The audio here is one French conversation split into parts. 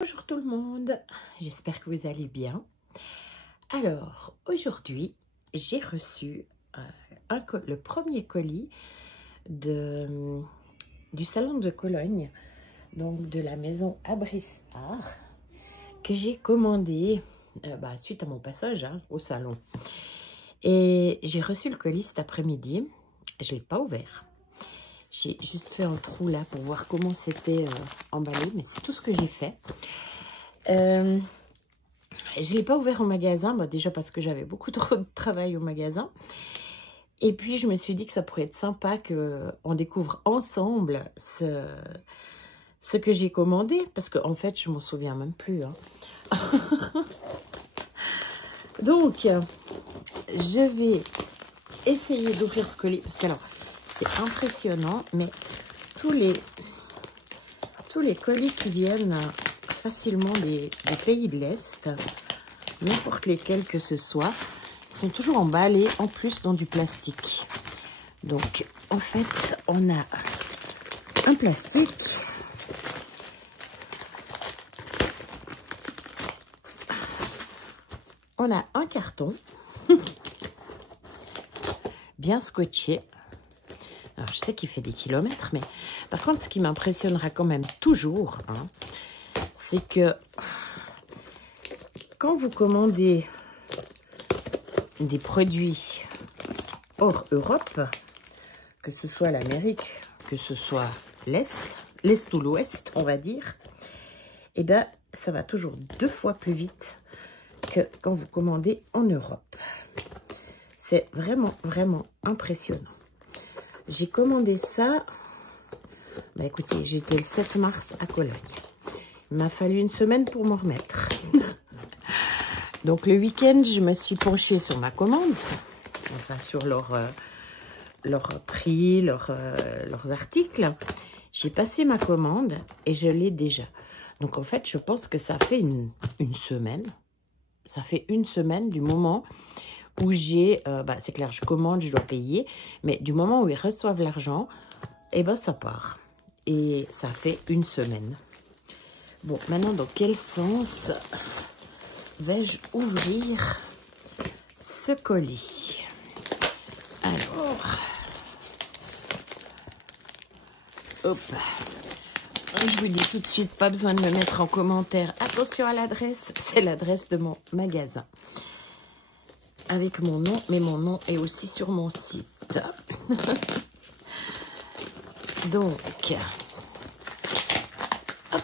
Bonjour tout le monde, j'espère que vous allez bien. Alors aujourd'hui j'ai reçu le premier colis du salon de Cologne, donc de la maison Abrissart, que j'ai commandé suite à mon passage au salon. Et j'ai reçu le colis cet après-midi, je ne l'ai pas ouvert. J'ai juste fait un trou là pour voir comment c'était emballé, mais c'est tout ce que j'ai fait. Je ne l'ai pas ouvert au magasin, déjà parce que j'avais beaucoup trop de travail au magasin. Et puis je me suis dit que ça pourrait être sympa qu'on découvre ensemble ce que j'ai commandé. Parce qu'en fait, je ne m'en souviens même plus. Donc, je vais essayer d'ouvrir ce colis. Parce que alors, c'est impressionnant, mais tous les colis qui viennent facilement des pays de l'Est, n'importe lesquels que ce soit, sont toujours emballés en plus dans du plastique. Donc, en fait, on a un plastique. On a un carton bien scotché. Alors, je sais qu'il fait des kilomètres, mais par contre, ce qui m'impressionnera quand même toujours, c'est que quand vous commandez des produits hors Europe, que ce soit l'Amérique, que ce soit l'Est ou l'Ouest, on va dire, eh bien, ça va toujours 2 fois plus vite que quand vous commandez en Europe. C'est vraiment, vraiment impressionnant. J'ai commandé ça, écoutez, j'étais le 7 mars à Cologne. Il m'a fallu une semaine pour m'en remettre. Donc le week-end, je me suis penchée sur ma commande, enfin sur leur prix, leurs articles. J'ai passé ma commande et je l'ai déjà. Donc en fait, je pense que ça fait une semaine. Ça fait une semaine du moment où j'ai... c'est clair, je commande, je dois payer. Mais du moment où ils reçoivent l'argent, ça part. Et ça fait une semaine. Bon, maintenant, dans quel sens vais-je ouvrir ce colis? Alors, hop, je vous dis tout de suite, pas besoin de me mettre en commentaire. Attention à l'adresse, c'est l'adresse de mon magasin. Avec mon nom, mais mon nom est aussi sur mon site. Donc, hop.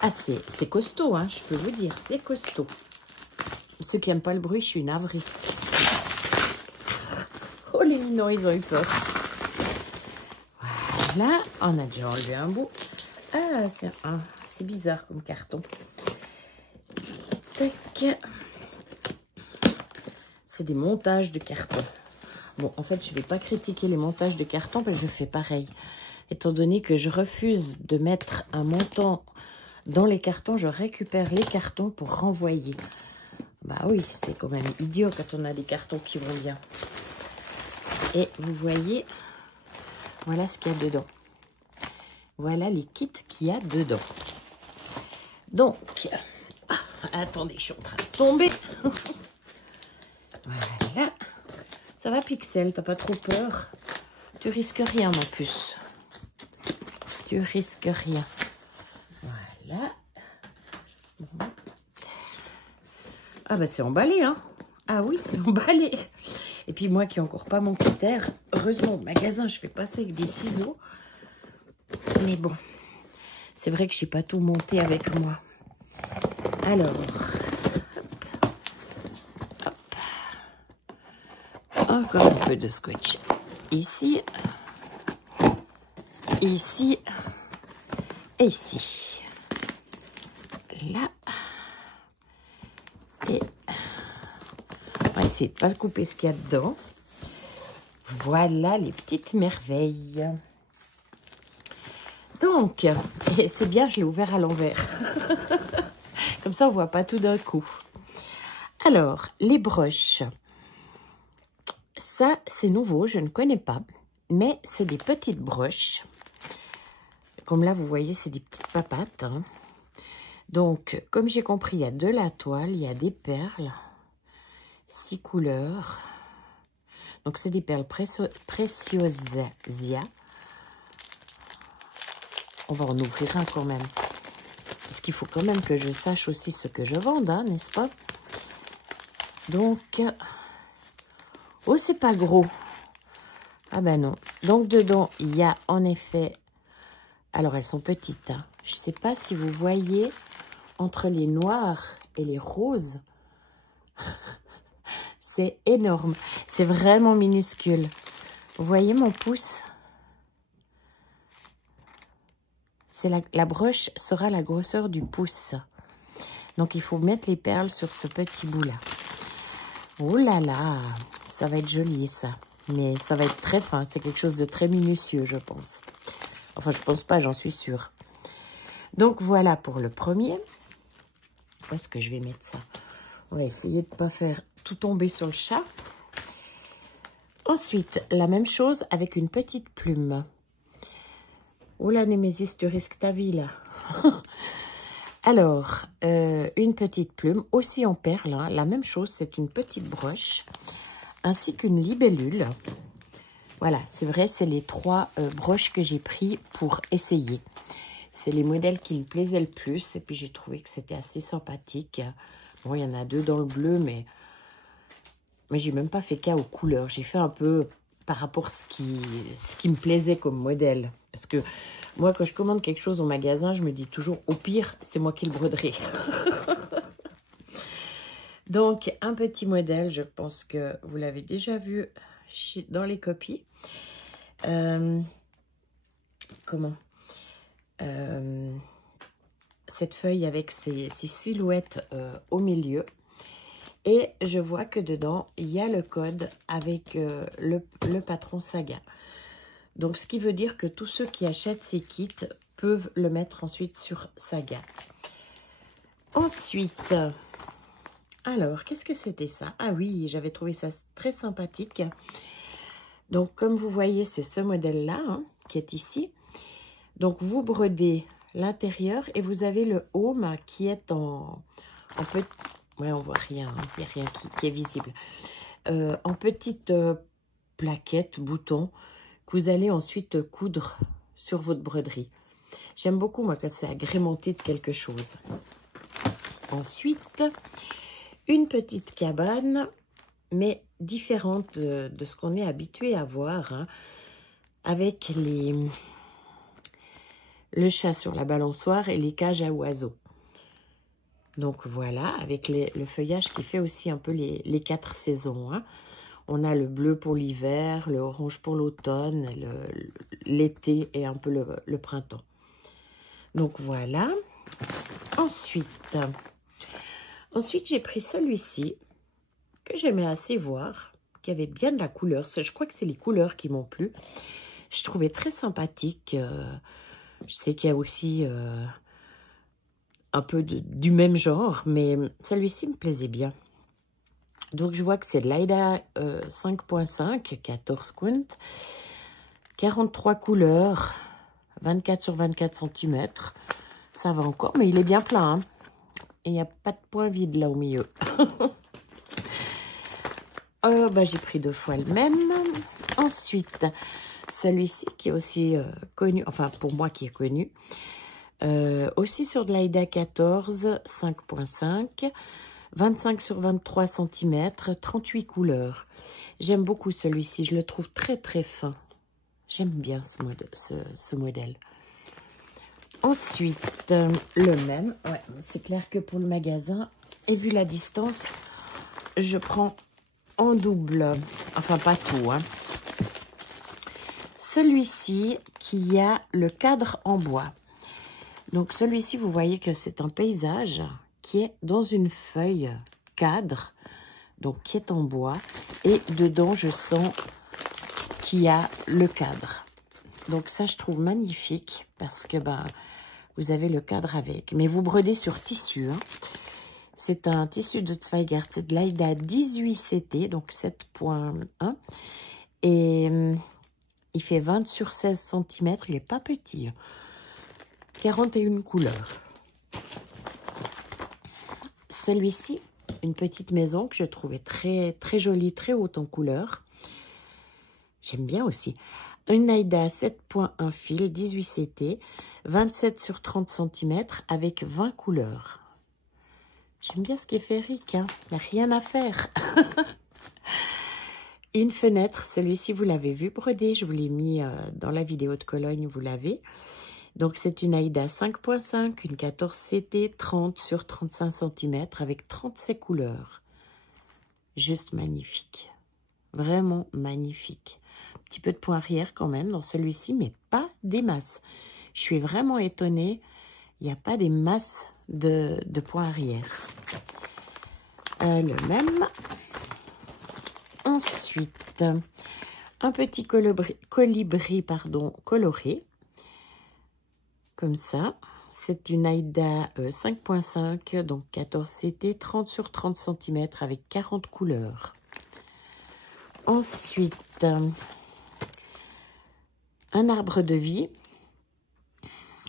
Ah, c'est costaud, je peux vous dire, c'est costaud. Ceux qui n'aiment pas le bruit, je suis navrée. Oh, les minons, ils ont eu peur. Voilà, on a déjà enlevé un bout. Ah, c'est bizarre comme carton. Tac. C'est des montages de carton. Bon, en fait, je ne vais pas critiquer les montages de carton parce que je fais pareil. Étant donné que je refuse de mettre un montant dans les cartons, je récupère les cartons pour renvoyer. Bah oui, c'est quand même idiot quand on a des cartons qui vont bien. Et vous voyez, voilà ce qu'il y a dedans. Voilà les kits qu'il y a dedans. Donc, attendez, je suis en train de tomber. Voilà. Ça va, Pixel, t'as pas trop peur? Tu risques rien en plus. Tu risques rien. Voilà. Ah c'est emballé, Ah oui, c'est emballé. Et puis moi qui n'ai encore pas mon cutter, heureusement au magasin, je fais passer avec des ciseaux. Mais bon, c'est vrai que je n'ai pas tout monté avec moi. Alors, hop. Encore un peu de scotch. Ici, ici et ici. Là. Et on va essayer de ne pas couper ce qu'il y a dedans. Voilà les petites merveilles. Donc, c'est bien, je l'ai ouvert à l'envers. Comme ça, on ne voit pas tout d'un coup. Alors, les broches. Ça, c'est nouveau, je ne connais pas. Mais c'est des petites broches comme là, vous voyez, c'est des petites papates. Hein. Donc, comme j'ai compris, il y a de la toile, il y a des perles, 6 couleurs. Donc, c'est des perles Preciosia. On va en ouvrir un quand même. Parce qu'il faut quand même que je sache aussi ce que je vende, hein, n'est-ce pas? Donc, oh, c'est pas gros. Ah ben non. Donc, dedans, il y a en effet... Alors, elles sont petites. Hein. Je ne sais pas si vous voyez entre les noirs et les roses. C'est énorme. C'est vraiment minuscule. Vous voyez mon pouce? La broche sera la grosseur du pouce. Donc, il faut mettre les perles sur ce petit bout-là. Oh là là, ça va être joli, ça. Mais ça va être très fin. C'est quelque chose de très minutieux, je pense. Enfin, je pense pas, j'en suis sûre. Donc, voilà pour le premier. Où est-ce que je vais mettre ça? On va essayer de ne pas faire tout tomber sur le chat. Ensuite, la même chose avec une petite plume. Oh la Némésis, tu risques ta vie là. Alors, une petite plume, aussi en perles. Hein. La même chose, c'est une petite broche, ainsi qu'une libellule. Voilà, c'est vrai, c'est les 3 broches que j'ai pris pour essayer. C'est les modèles qui me plaisaient le plus. Et puis, j'ai trouvé que c'était assez sympathique. Bon, il y en a 2 dans le bleu, mais j'ai même pas fait cas aux couleurs. J'ai fait un peu par rapport à ce qui me plaisait comme modèle. Parce que moi, quand je commande quelque chose au magasin, je me dis toujours, au pire, c'est moi qui le broderai. Donc, un petit modèle, je pense que vous l'avez déjà vu dans les copies. Cette feuille avec ces silhouettes au milieu. Et je vois que dedans, il y a le code avec le patron Saga. Donc, ce qui veut dire que tous ceux qui achètent ces kits peuvent le mettre ensuite sur Saga. Ensuite, alors, qu'est-ce que c'était ça? Ah oui, j'avais trouvé ça très sympathique. Donc, comme vous voyez, c'est ce modèle-là hein, qui est ici. Donc, vous brodez l'intérieur et vous avez le home qui est en petit... Ouais, on voit rien, hein, il n'y a rien qui est visible. En petite plaquette, bouton, que vous allez ensuite coudre sur votre broderie. J'aime beaucoup, moi, quand c'est agrémenté de quelque chose. Ensuite, une petite cabane, mais différente de ce qu'on est habitué à voir, hein, avec le chat sur la balançoire et les cages à oiseaux. Donc voilà, avec le feuillage qui fait aussi un peu les 4 saisons. Hein. On a le bleu pour l'hiver, le orange pour l'automne, l'été et un peu le printemps. Donc voilà. Ensuite j'ai pris celui-ci que j'aimais assez voir, qui avait bien de la couleur. Je crois que c'est les couleurs qui m'ont plu. Je trouvais très sympathique. Je sais qu'il y a aussi... un peu du même genre, mais celui-ci me plaisait bien. Donc, je vois que c'est de l'Aida 5.5, 14 count, 43 couleurs, 24 sur 24 cm. Ça va encore, mais il est bien plein. Hein. Et il n'y a pas de point vide là au milieu. Bah, j'ai pris 2 fois le même. Ensuite, celui-ci qui est aussi connu, enfin pour moi qui est connu, aussi sur de l'Aida 14, 5.5, 25 sur 23 cm, 38 couleurs. J'aime beaucoup celui-ci, je le trouve très très fin. J'aime bien ce modèle. Ensuite, le même, ouais, c'est clair que pour le magasin, et vu la distance, je prends en double, enfin pas tout, hein. Celui-ci qui a le cadre en bois. Donc, celui-ci, vous voyez que c'est un paysage qui est dans une feuille cadre, donc qui est en bois. Et dedans, je sens qu'il y a le cadre. Donc, ça, je trouve magnifique parce que ben, vous avez le cadre avec. Mais vous brodez sur tissu. Hein. C'est un tissu de Zweigart, c'est de l'Aida 18CT, donc 7.1. Et il fait 20 sur 16 cm, il n'est pas petit. 41 couleurs. Celui-ci, une petite maison que je trouvais très jolie, très haute en couleurs. J'aime bien aussi. Une Aïda 7.1 fil, 18 CT, 27 sur 30 cm avec 20 couleurs. J'aime bien ce qui est féerique, hein. Il n'y a rien à faire. Une fenêtre, celui-ci vous l'avez vu brodé, je vous l'ai mis dans la vidéo de Cologne, vous l'avez. Donc c'est une Aïda 5.5, une 14 CT, 30 sur 35 cm avec 37 couleurs. Juste magnifique, vraiment magnifique. Un petit peu de point arrière quand même dans celui-ci, mais pas des masses. Je suis vraiment étonnée, il n'y a pas des masses de point arrière. Le même. Ensuite, un petit colibri coloré, comme ça. C'est une Aïda 5.5, donc 14 CT, 30 sur 30 cm avec 40 couleurs. Ensuite, un arbre de vie,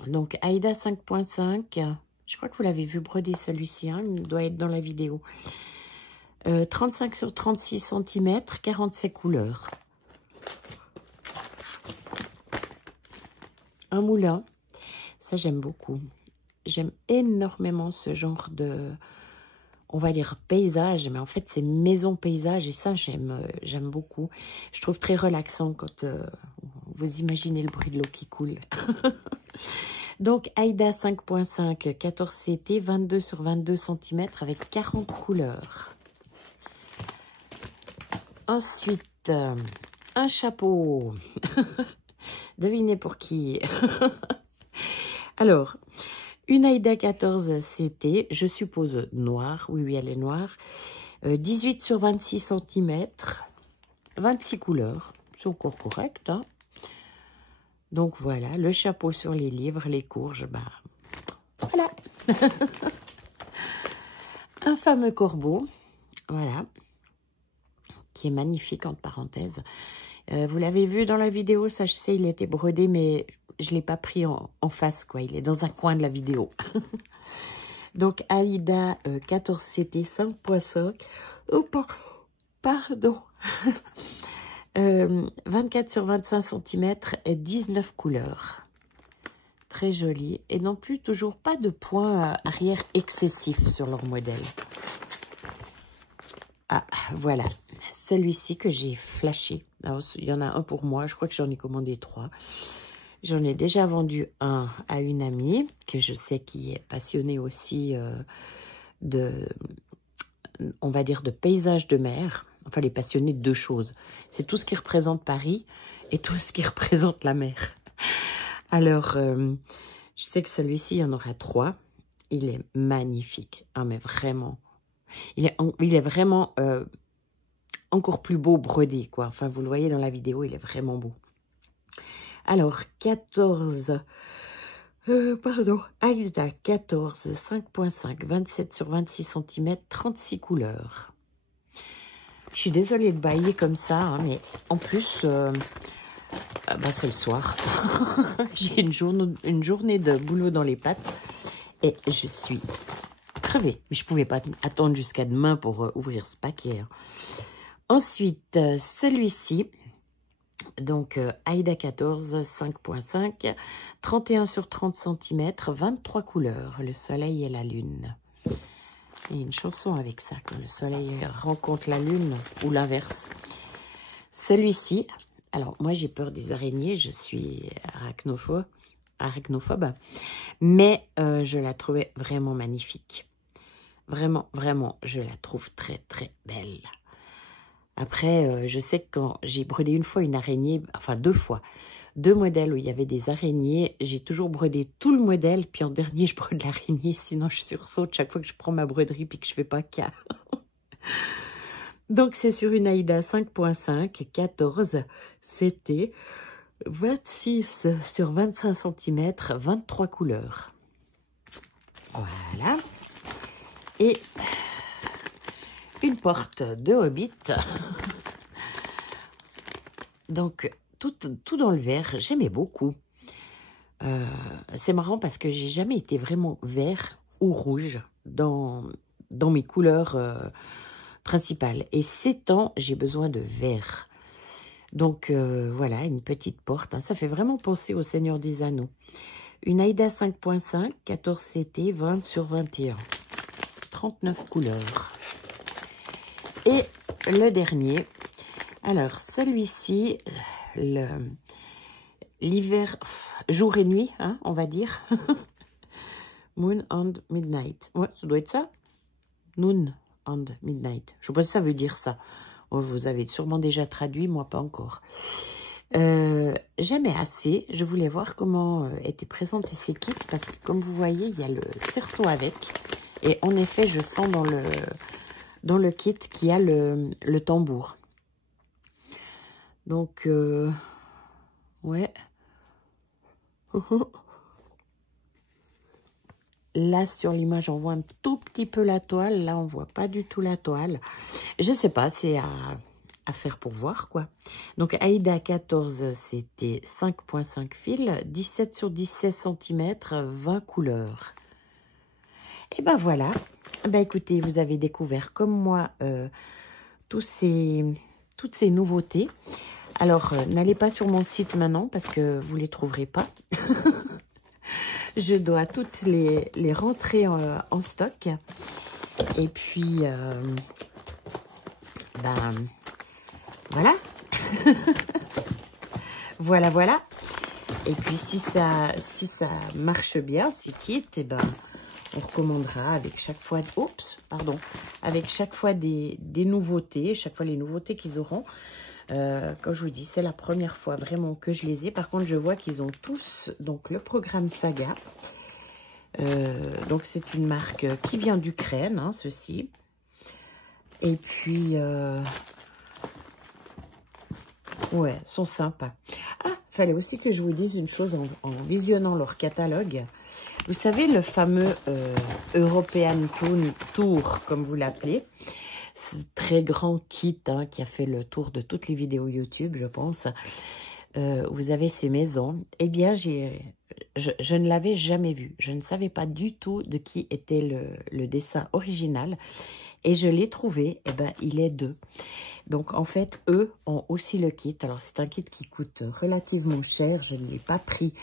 donc Aïda 5.5, je crois que vous l'avez vu broder celui-ci, hein, il doit être dans la vidéo. 35 sur 36 cm, 47 couleurs. Un moulin, ça j'aime beaucoup. J'aime énormément ce genre de, on va dire paysage, mais en fait c'est maison paysage et ça j'aime beaucoup. Je trouve très relaxant quand vous imaginez le bruit de l'eau qui coule. Donc Aïda 5.5, 14 CT, 22 sur 22 cm avec 40 couleurs. Ensuite, un chapeau. Devinez pour qui. Alors, une Aïda 14 CT, je suppose noire. Oui, elle est noire. 18 sur 26 cm, 26 couleurs. C'est encore correct, hein. Donc voilà, le chapeau sur les livres, les courges, bah voilà. Un fameux corbeau, voilà, qui est magnifique entre parenthèses. Vous l'avez vu dans la vidéo, ça je sais, il était brodé, mais je ne l'ai pas pris en face, quoi. Il est dans un coin de la vidéo. Donc, Aïda 14 CT 5.5. Oh, pardon. 24 sur 25 cm et 19 couleurs. Très joli. Et non plus, toujours pas de point arrière excessif sur leur modèle. Ah, voilà. Celui-ci que j'ai flashé. Alors, il y en a un pour moi. Je crois que j'en ai commandé 3. J'en ai déjà vendu un à une amie que je sais qui est passionnée aussi on va dire, de paysages de mer. Enfin, elle est passionnée de deux choses. C'est tout ce qui représente Paris et tout ce qui représente la mer. Alors, je sais que celui-ci, il y en aura 3. Il est magnifique. Ah, mais vraiment. Il est vraiment encore plus beau brodé, quoi. Enfin, vous le voyez dans la vidéo, il est vraiment beau. Alors, 14... Aïda 14, 5.5, 27 sur 26 cm, 36 couleurs. Je suis désolée de bailler comme ça, hein, mais en plus, bah, c'est le soir. J'ai une journée de boulot dans les pattes et je suis crevée. Mais je ne pouvais pas attendre jusqu'à demain pour ouvrir ce paquet. Hein. Ensuite, celui-ci... Donc, Aïda 14, 5.5, 31 sur 30 cm, 23 couleurs, le soleil et la lune. Il y a une chanson avec ça, quand le soleil rencontre la lune, ou l'inverse. Celui-ci, alors moi j'ai peur des araignées, je suis arachnophobe, mais je la trouvais vraiment magnifique. Vraiment, vraiment, je la trouve très, très belle. Après, je sais que quand j'ai brodé une fois une araignée, enfin 2 fois, 2 modèles où il y avait des araignées, j'ai toujours brodé tout le modèle, puis en dernier, je brode l'araignée, sinon je sursaute chaque fois que je prends ma broderie puis que je fais pas cas. Donc, c'est sur une Aïda 5.5, 14, CT, 26 sur 25 cm, 23 couleurs. Voilà. Et... une porte de Hobbit. Donc, tout dans le vert, j'aimais beaucoup. c'est marrant parce que j'ai jamais été vraiment vert ou rouge dans mes couleurs principales. Et ces temps, j'ai besoin de vert. Donc voilà, une petite porte. Hein. Ça fait vraiment penser au Seigneur des Anneaux. Une Aïda 5.5, 14 CT, 20 sur 21. 39 couleurs. Et le dernier, alors celui-ci, l'hiver, jour et nuit, hein, on va dire. Moon and Midnight. Ouais, ça doit être ça. Noon and Midnight. Je sais pas si ça veut dire ça. Oh, vous avez sûrement déjà traduit, moi pas encore. J'aimais assez. Je voulais voir comment étaient présentés ces kits parce que comme vous voyez, il y a le cerceau avec. Et en effet, je sens dans le kit qu'il y a le tambour. Donc, ouais. Là, sur l'image, on voit un tout petit peu la toile. Là, on voit pas du tout la toile. Je sais pas, c'est à faire pour voir, quoi. Donc, Aïda 14, c'était 5.5 fils, 17 sur 17 cm, 20 couleurs. Et ben voilà. Ben écoutez, vous avez découvert, comme moi, toutes ces nouveautés. Alors, n'allez pas sur mon site maintenant, parce que vous les trouverez pas. Je dois toutes les rentrer en stock. Et puis, ben, voilà. Voilà. Et puis, si ça marche bien, ces kits, et ben, on recommandera avec chaque fois, avec chaque fois des nouveautés, chaque fois les nouveautés qu'ils auront. Comme je vous dis, c'est la première fois vraiment que je les ai. Par contre, je vois qu'ils ont tous donc le programme Saga. Donc, c'est une marque qui vient d'Ukraine, hein, ceci. Et puis, ouais, sont sympas. Ah, fallait aussi que je vous dise une chose en visionnant leur catalogue. Vous savez, le fameux European Tour, comme vous l'appelez. Ce très grand kit hein, qui a fait le tour de toutes les vidéos YouTube, je pense. Vous avez ces maisons. Eh bien, je ne l'avais jamais vu. Je ne savais pas du tout de qui était le dessin original. Et je l'ai trouvé. Eh ben, il est d'eux. Donc, en fait, eux ont aussi le kit. Alors, c'est un kit qui coûte relativement cher. Je ne l'ai pas pris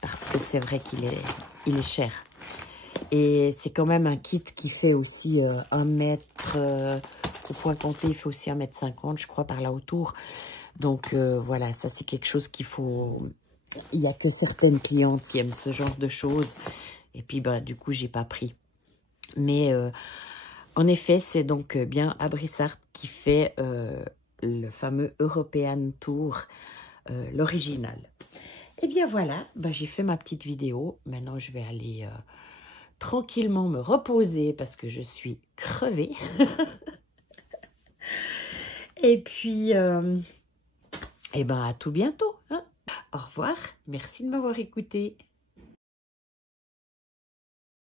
parce que c'est vrai qu'il est cher. Et c'est quand même un kit qui fait aussi 1 mètre, au point compté, il fait aussi 1,50 m, je crois, par là autour. Donc, voilà, ça c'est quelque chose qu'il faut... Il n'y a que certaines clientes qui aiment ce genre de choses. Et puis, bah, du coup, j'ai pas pris. Mais, en effet, c'est donc bien Abrissart qui fait le fameux European Tour, l'original. Et bien, voilà, bah, j'ai fait ma petite vidéo. Maintenant, je vais aller... tranquillement me reposer parce que je suis crevée. Et puis, eh ben, à tout bientôt. Hein. Au revoir. Merci de m'avoir écouté.